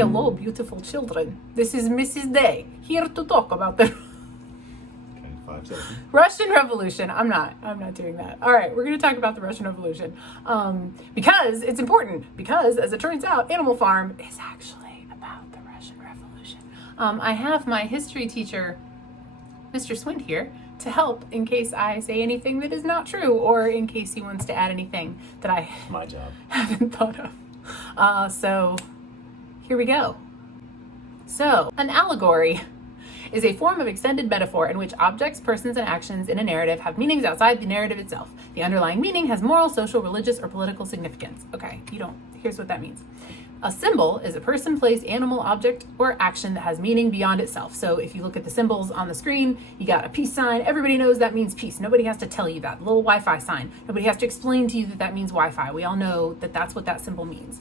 Hello, beautiful children. This is Mrs. Day, here to talk about the 5 seconds. Russian Revolution. I'm not doing that. All right, we're going to talk about the Russian Revolution because it's important. Because, as it turns out, Animal Farm is actually about the Russian Revolution. I have my history teacher, Mr. Swint, here to help in case I say anything that is not true, or in case he wants to add anything that I My job. haven't thought of. So here we go. So, an allegory is a form of extended metaphor in which objects, persons, and actions in a narrative have meanings outside the narrative itself. The underlying meaning has moral, social, religious, or political significance. Okay, here's what that means. A symbol is a person, place, animal, object, or action that has meaning beyond itself. So if you look at the symbols on the screen, you got a peace sign. Everybody knows that means peace. Nobody has to tell you that. The little Wi-Fi sign. Nobody has to explain to you that that means Wi-Fi. We all know that that's what that symbol means.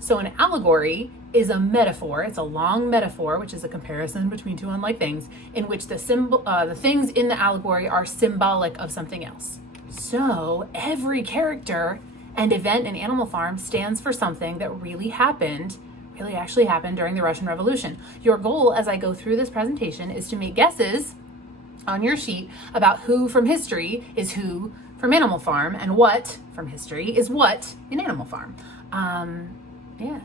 So an allegory is a metaphor. It's a long metaphor, which is a comparison between two unlike things, in which the things in the allegory are symbolic of something else. So every character and event in Animal Farm stands for something that really actually happened during the Russian Revolution. Your goal as I go through this presentation is to make guesses on your sheet about who from history is who from Animal Farm, and what from history is what in Animal Farm. Yeah.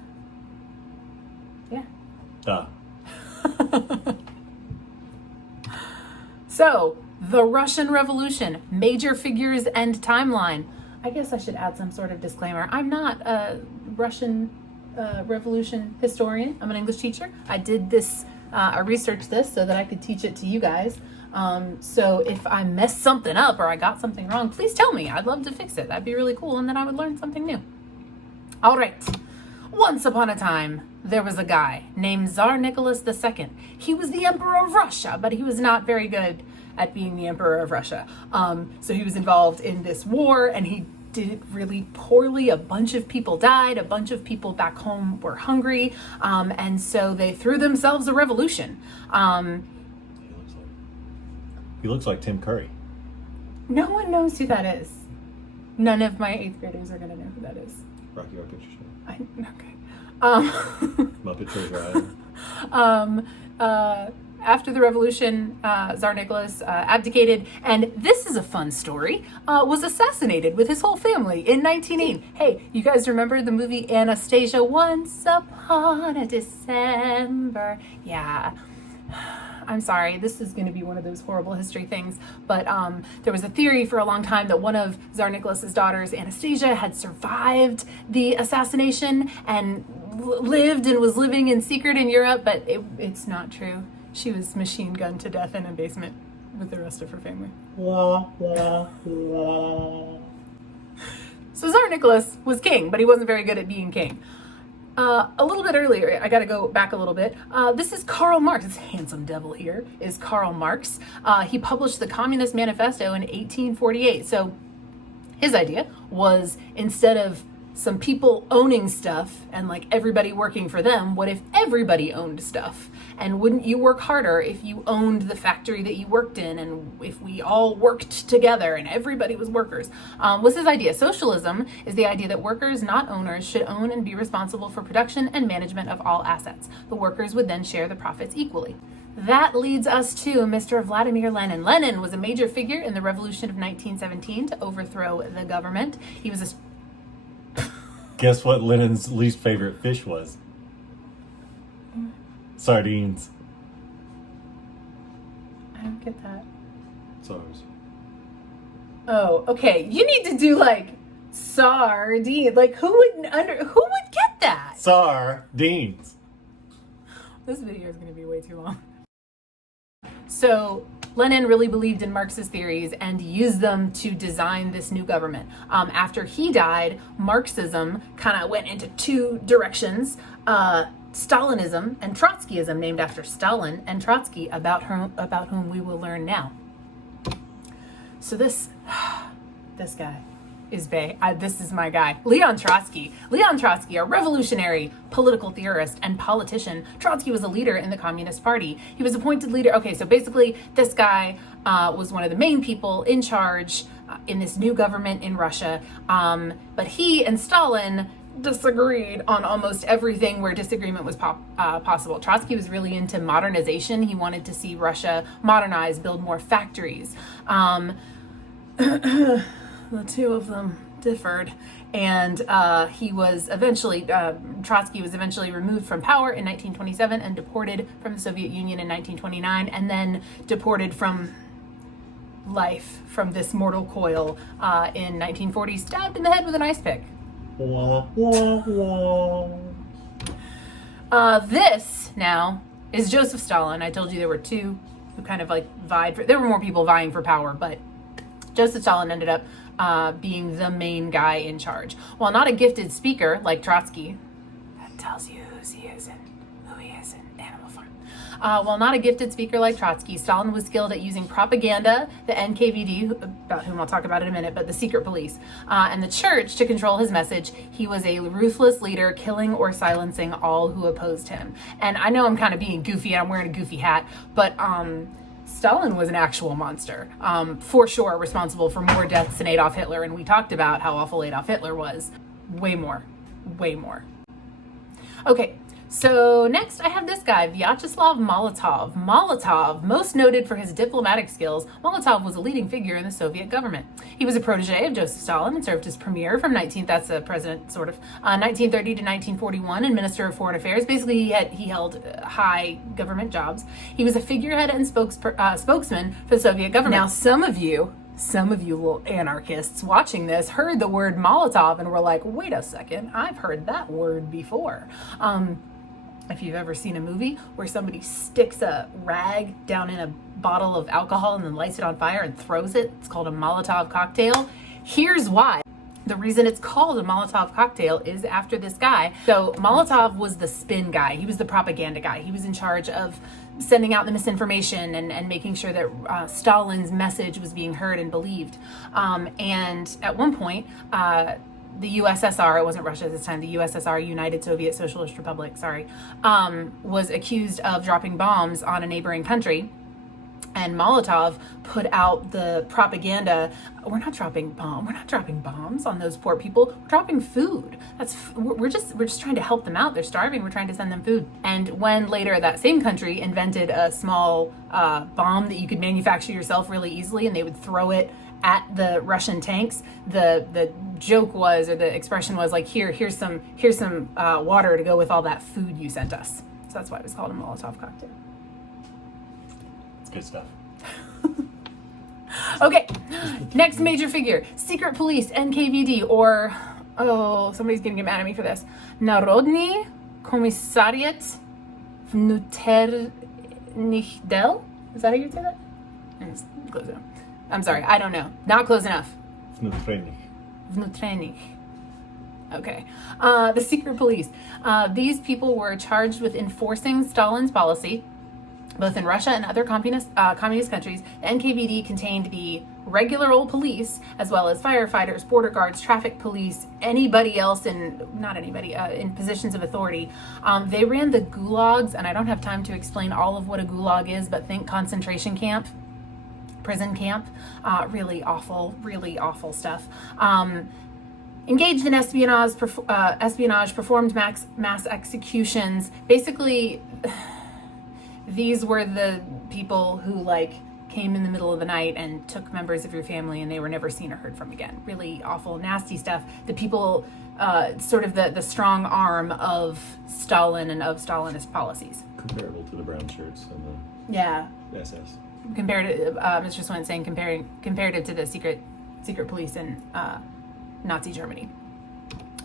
So, the Russian Revolution, major figures and timeline. I guess I should add some sort of disclaimer. I'm not a Russian Revolution historian. I'm an English teacher. I did this, I researched this so that I could teach it to you guys. So if I messed something up or I got something wrong, please tell me. I'd love to fix it. That'd be really cool, and then I would learn something new. All right. Once upon a time, there was a guy named Tsar Nicholas II. He was the Emperor of Russia, but he was not very good at being the Emperor of Russia. So he was involved in this war, and he did it really poorly. A bunch of people died. A bunch of people back home were hungry. And so they threw themselves a revolution. He looks like Tim Curry. No one knows who that is. None of my 8th graders are going to know who that is. Rocky Horror Picture Show. Okay. Muppet Treasure Island. After the revolution, Tsar Nicholas abdicated, and this is a fun story, was assassinated with his whole family in 1908. Hey, you guys remember the movie Anastasia, Once Upon a December? Yeah. I'm sorry, this is going to be one of those horrible history things, but there was a theory for a long time that one of Tsar Nicholas's daughters, Anastasia, had survived the assassination and lived and was living in secret in Europe, but it's not true. She was machine gunned to death in a basement with the rest of her family. So Tsar Nicholas was king, but he wasn't very good at being king. A little bit earlier, I got to go back a little bit. This is Karl Marx. This handsome devil here is Karl Marx. He published the Communist Manifesto in 1848. So his idea was, instead of some people owning stuff and like everybody working for them, what if everybody owned stuff? And wouldn't you work harder if you owned the factory that you worked in, and if we all worked together and everybody was workers? Was his idea. Socialism is the idea that workers, not owners, should own and be responsible for production and management of all assets. The workers would then share the profits equally. That leads us to Mr. Vladimir Lenin. Lenin was a major figure in the Revolution of 1917 to overthrow the government. He was a... Guess what Lenin's least favorite fish was? Sardines. I don't get that. SARS. Oh, okay. You need to do like sardine. Like who would get that? Sardines. This video is going to be way too long. So Lenin really believed in Marxist theories and used them to design this new government. After he died, Marxism kind of went into two directions. Stalinism and Trotskyism, named after Stalin and Trotsky, about whom we will learn now. So this guy is this is my guy, Leon Trotsky. Leon Trotsky, a revolutionary political theorist and politician. Trotsky was a leader in the Communist Party. He was appointed leader. Okay, so basically this guy was one of the main people in charge in this new government in Russia. But he and Stalin disagreed on almost everything where disagreement was possible. Trotsky was really into modernization. He wanted to see Russia modernize, build more factories. The two of them differed, and Trotsky was eventually removed from power in 1927 and deported from the Soviet Union in 1929, and then deported from life, from this mortal coil, in 1940, stabbed in the head with an ice pick. This now is Joseph Stalin. I told you there were two who kind of like vied for, there were more people vying for power, but Joseph Stalin ended up being the main guy in charge. While not a gifted speaker like Trotsky, that tells you who he is and who he is in Animal Farm. While not a gifted speaker like Trotsky, Stalin was skilled at using propaganda, the NKVD, about whom I'll talk about in a minute, but the secret police, and the church to control his message. He was a ruthless leader, killing or silencing all who opposed him. And I know I'm kind of being goofy and I'm wearing a goofy hat, but Stalin was an actual monster, for sure responsible for more deaths than Adolf Hitler, and we talked about how awful Adolf Hitler was. Way more. Okay, so next I have this guy, Vyacheslav Molotov. Molotov, most noted for his diplomatic skills, Molotov was a leading figure in the Soviet government. He was a protege of Joseph Stalin and served as premier from 1930 to 1941 and Minister of Foreign Affairs. Basically, he held high government jobs. He was a figurehead and spokesman for the Soviet government. Now, some of you little anarchists watching this heard the word Molotov and were like, wait a second, I've heard that word before. If you've ever seen a movie where somebody sticks a rag down in a bottle of alcohol and then lights it on fire and throws it, it's called a Molotov cocktail. Here's why. The reason it's called a Molotov cocktail is after this guy. So Molotov was the spin guy. He was the propaganda guy. He was in charge of sending out the misinformation and making sure that Stalin's message was being heard and believed. And at one point, the USSR, it wasn't Russia at this time, the USSR, United Soviet Socialist Republic, was accused of dropping bombs on a neighboring country. And Molotov put out the propaganda, we're not dropping bombs on those poor people, we're dropping food. We're just trying to help them out. They're starving, we're trying to send them food. And when later that same country invented a small bomb that you could manufacture yourself really easily, and they would throw it at the Russian tanks, the joke was, or the expression was like, here's some water to go with all that food you sent us. So that's why it was called a Molotov cocktail. It's good stuff. Okay, next major figure, secret police, NKVD, or, somebody's gonna get mad at me for this, Narodny Commissariat Vnuternich. Is that how you say that? Close enough. I'm sorry, I don't know. Not close enough. Vnutrenich. Okay. The secret police. These people were charged with enforcing Stalin's policy, both in Russia and other communist countries. The NKVD contained the regular old police, as well as firefighters, border guards, traffic police, anybody else in positions of authority. They ran the gulags, and I don't have time to explain all of what a gulag is, but think concentration camp, prison camp, really awful stuff. Engaged in espionage, performed mass executions. Basically, these were the people who came in the middle of the night and took members of your family, and they were never seen or heard from again. Really awful, nasty stuff. The people, sort of the strong arm of Stalin and of Stalinist policies. Comparable to the brown shirts and the SS. Comparative, Mr. Swin saying comparative to the secret police in Nazi Germany.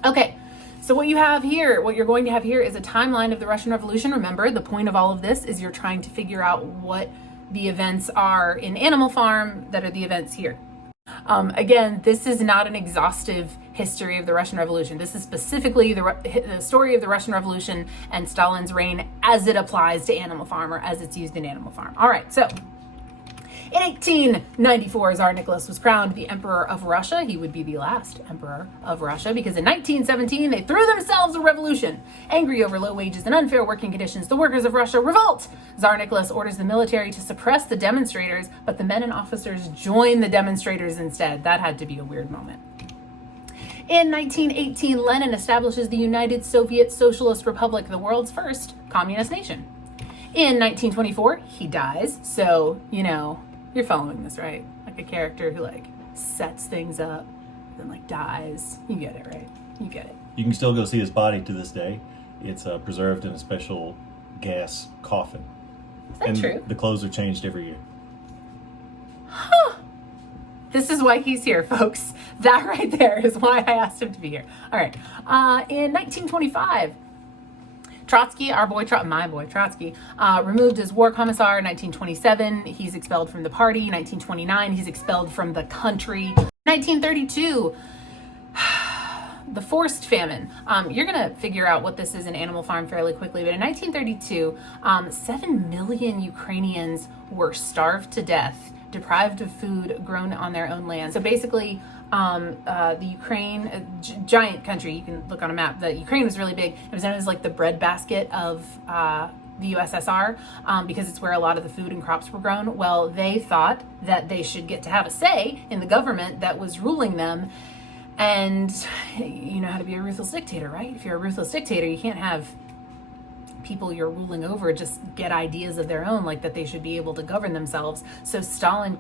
Okay, so what you're going to have here is a timeline of the Russian Revolution. Remember, the point of all of this is you're trying to figure out what the events are in Animal Farm that are the events here. Again, this is not an exhaustive history of the Russian Revolution. This is specifically the story of the Russian Revolution and Stalin's reign as it applies to Animal Farm, or as it's used in Animal Farm. All right, so in 1894, Tsar Nicholas was crowned the Emperor of Russia. He would be the last Emperor of Russia, because in 1917, they threw themselves a revolution. Angry over low wages and unfair working conditions, the workers of Russia revolt. Tsar Nicholas orders the military to suppress the demonstrators, but the men and officers join the demonstrators instead. That had to be a weird moment. In 1918, Lenin establishes the United Soviet Socialist Republic, the world's first communist nation. In 1924, he dies. So, you know, you're following this, right? Like a character who like sets things up, then like dies. You get it, right? You get it. You can still go see his body to this day. It's preserved in a special gas coffin. Is that true? The clothes are changed every year. Huh. This is why he's here, folks. That right there is why I asked him to be here. All right. In 1925, Trotsky, my boy Trotsky, removed as war commissar. In 1927, he's expelled from the party. 1929, he's expelled from the country. 1932, the forced famine. You're going to figure out what this is in Animal Farm fairly quickly, but in 1932, 7 million Ukrainians were starved to death, deprived of food grown on their own land. So basically, the Ukraine, giant country, you can look on a map, the Ukraine was really big. It was known as like the breadbasket of the USSR because it's where a lot of the food and crops were grown. Well, they thought that they should get to have a say in the government that was ruling them. And you know how to be a ruthless dictator, right? If you're a ruthless dictator, you can't have people you're ruling over just get ideas of their own, like that they should be able to govern themselves. So Stalin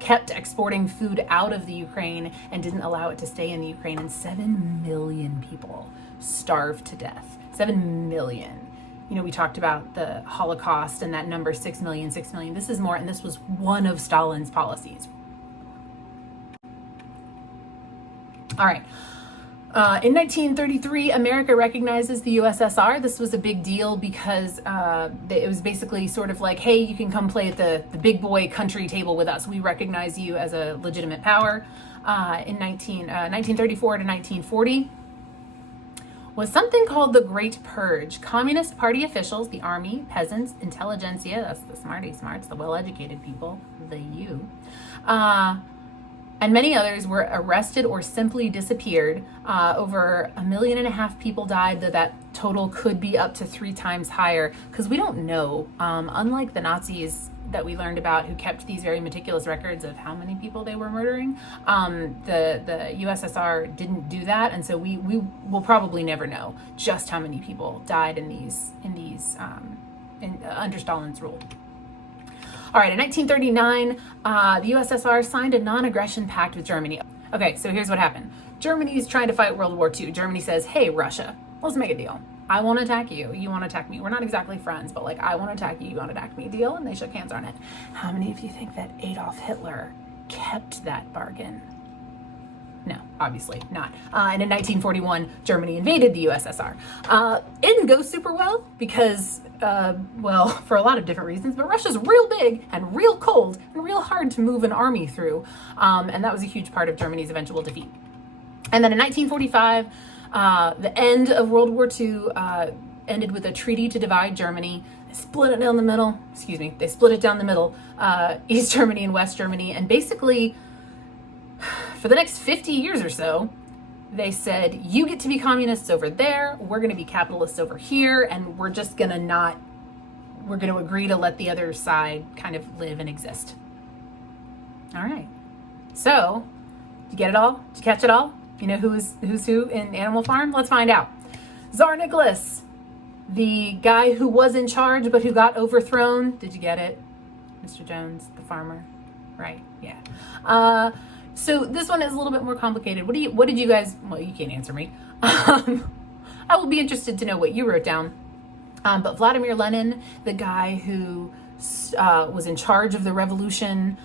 kept exporting food out of the Ukraine and didn't allow it to stay in the Ukraine, and 7 million people starved to death. 7 million. You know, we talked about the Holocaust and that number 6 million. This is more, and this was one of Stalin's policies. All right. In 1933, America recognizes the USSR. This was a big deal because it was basically sort of like, hey, you can come play at the big boy country table with us. We recognize you as a legitimate power. In 1934 to 1940 was something called the Great Purge. Communist Party officials, the army, peasants, intelligentsia, that's the smarty smarts, the well-educated people, the you, and many others were arrested or simply disappeared. Over 1.5 million people died, though that total could be up to 3 times higher, because we don't know. Unlike the Nazis that we learned about, who kept these very meticulous records of how many people they were murdering, the USSR didn't do that, and so we will probably never know just how many people died under Stalin's rule. All right, in 1939, the USSR signed a non-aggression pact with Germany. Okay, so here's what happened. Germany is trying to fight World War II. Germany says, hey, Russia, let's make a deal. I want to attack you. You want to attack me. We're not exactly friends, but like, I want to attack you. You want to attack me. Deal? And they shook hands on it. How many of you think that Adolf Hitler kept that bargain? No, obviously not. And in 1941, Germany invaded the USSR. It didn't go super well because, well, for a lot of different reasons, but Russia's real big and real cold and real hard to move an army through. And that was a huge part of Germany's eventual defeat. And then in 1945, the end of World War II ended with a treaty to divide Germany. They split it down the middle. They split it down the middle, East Germany and West Germany. And basically, for the next 50 years or so, they said, you get to be communists over there, we're going to be capitalists over here, and we're going to agree to let the other side kind of live and exist. All right. So, did you get it all? Did you catch it all? You know who's who in Animal Farm? Let's find out. Tsar Nicholas, the guy who was in charge but who got overthrown. Did you get it? Mr. Jones, the farmer. Right, yeah. So this one is a little bit more complicated. What did you guys, well, you can't answer me. I will be interested to know what you wrote down. But Vladimir Lenin, the guy who was in charge of the revolution,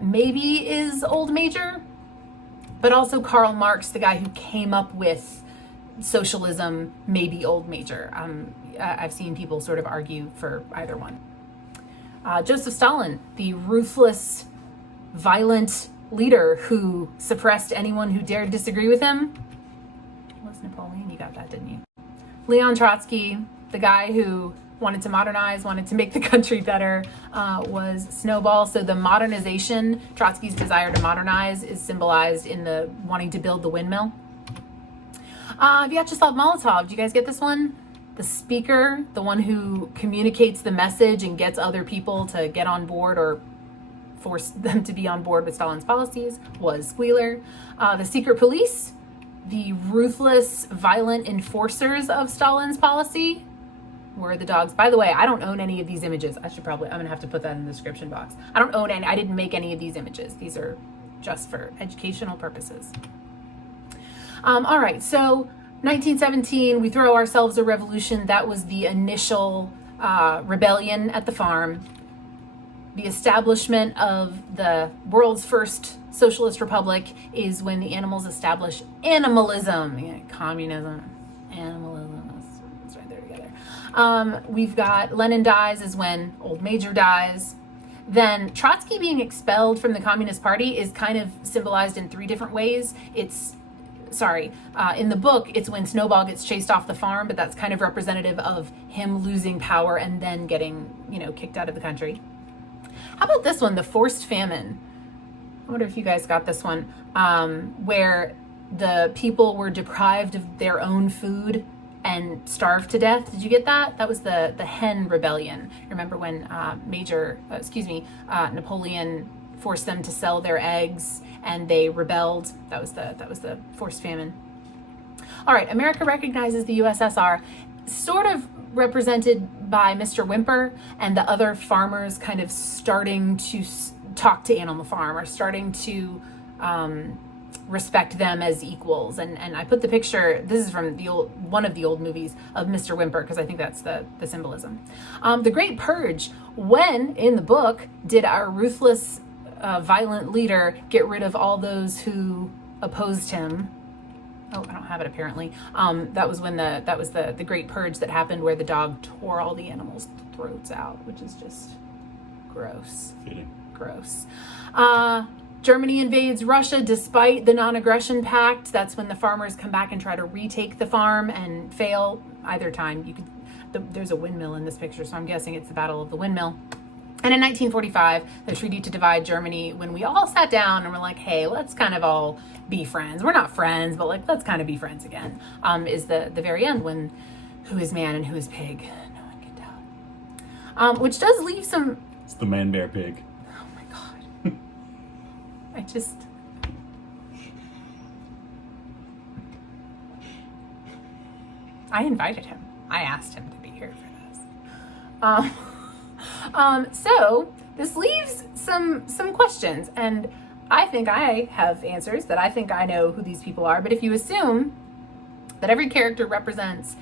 maybe is old major, but also Karl Marx, the guy who came up with socialism, maybe old major. I've seen people sort of argue for either one. Joseph Stalin, the ruthless, violent leader who suppressed anyone who dared disagree with him. Was Napoleon? You got that, didn't you? Leon Trotsky, the guy who wanted to modernize, wanted to make the country better, was Snowball. So the modernization, Trotsky's desire to modernize, is symbolized in the wanting to build the windmill. Vyacheslav Molotov, did you guys get this one? The speaker, the one who communicates the message and gets other people to get on board or forced them to be on board with Stalin's policies was Squealer. The secret police, the ruthless, violent enforcers of Stalin's policy, were the dogs. By the way, I don't own any of these images. I'm gonna have to put that in the description box. I don't own any, I didn't make any of these images. These are just for educational purposes. All right, so 1917, we throw ourselves a revolution. That was the initial rebellion at the farm. The establishment of the world's first socialist republic is when the animals establish animalism. Yeah, communism, animalism, it's right there together. We've got Lenin dies is when Old Major dies. Then Trotsky being expelled from the Communist Party is kind of symbolized in 3 different ways. In the book, it's when Snowball gets chased off the farm, but that's kind of representative of him losing power and then getting, kicked out of the country. How about this one, the forced famine? I wonder if you guys got this one, where the people were deprived of their own food and starved to death. Did you get that? That was the hen rebellion. Remember when Napoleon forced them to sell their eggs and they rebelled? That was the forced famine. All right, America recognizes the USSR, sort of represented by Mr. Whymper and the other farmers kind of starting to talk to Animal Farm, or starting to respect them as equals. And I put the picture, this is from one of the old movies, of Mr. Whymper, because I think that's the symbolism. The Great Purge. When, in the book, did our ruthless, violent leader get rid of all those who opposed him? Oh, I don't have it apparently. That was when the Great Purge that happened, where the dog tore all the animals' throats out, which is just gross. Fitting. Gross. Germany invades Russia despite the non-aggression pact. That's when the farmers come back and try to retake the farm and fail. Either time, there's a windmill in this picture, so I'm guessing it's the Battle of the Windmill. And in 1945, the treaty to divide Germany, when we all sat down and were like, hey, let's kind of all be friends. We're not friends, but let's kind of be friends again, is the very end, when who is man and who is pig? No one can tell. Which does leave some... It's the man, bear, pig. Oh my God. I invited him. I asked him to be here for this. So this leaves some questions, and I think I have answers, that I think I know who these people are. But if you assume that every character represents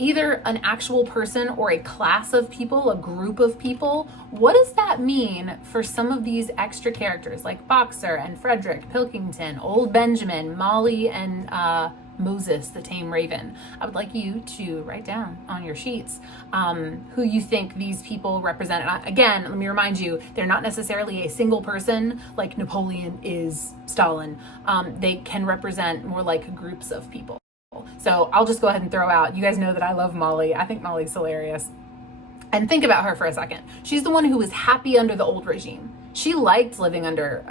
either an actual person or a class of people, a group of people, what does that mean for some of these extra characters like Boxer and Frederick, Pilkington, Old Benjamin, Molly, and Moses, the tame raven? I would like you to write down on your sheets who you think these people represent. And again, let me remind you, they're not necessarily a single person like Napoleon is Stalin. They can represent more like groups of people. So I'll just go ahead and throw out, you guys know that I love Molly. I think Molly's hilarious. And think about her for a second. She's the one who was happy under the old regime. She liked living under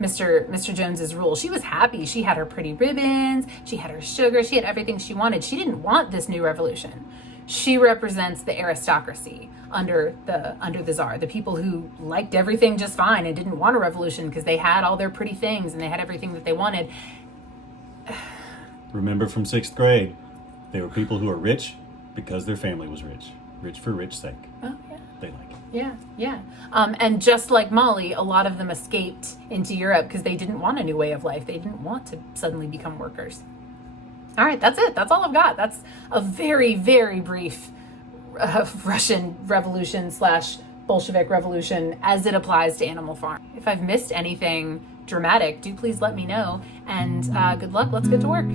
Mr. Jones's rule. She was happy. She had her pretty ribbons. She had her sugar. She had everything she wanted. She didn't want this new revolution. She represents the aristocracy under the Tsar, the people who liked everything just fine and didn't want a revolution because they had all their pretty things and they had everything that they wanted. Remember from 6th grade, they were people who are rich because their family was rich. Rich for rich sake. Oh, yeah. They like it. Yeah. And just like Molly, a lot of them escaped into Europe because they didn't want a new way of life. They didn't want to suddenly become workers. All right, that's it. That's all I've got. That's a very, very brief Russian Revolution / Bolshevik Revolution as it applies to Animal Farm. If I've missed anything dramatic, do please let me know. And good luck. Let's get to work.